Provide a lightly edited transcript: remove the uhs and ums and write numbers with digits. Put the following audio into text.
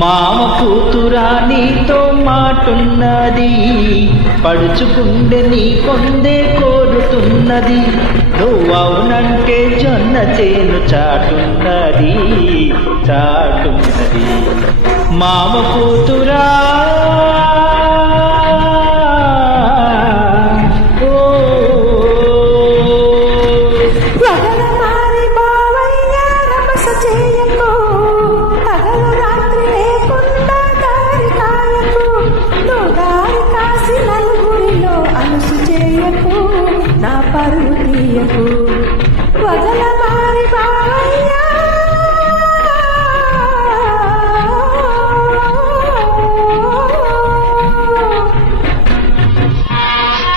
మామ కూతురా నీతో మాటున్నది, పడుచుకుండే నీ పొందే కోరుతున్నది. నువ్వవునంటే జొన్న చేను చాటున్నది చాటున్నది. మామ కూతురా నా పరువు తీయకు.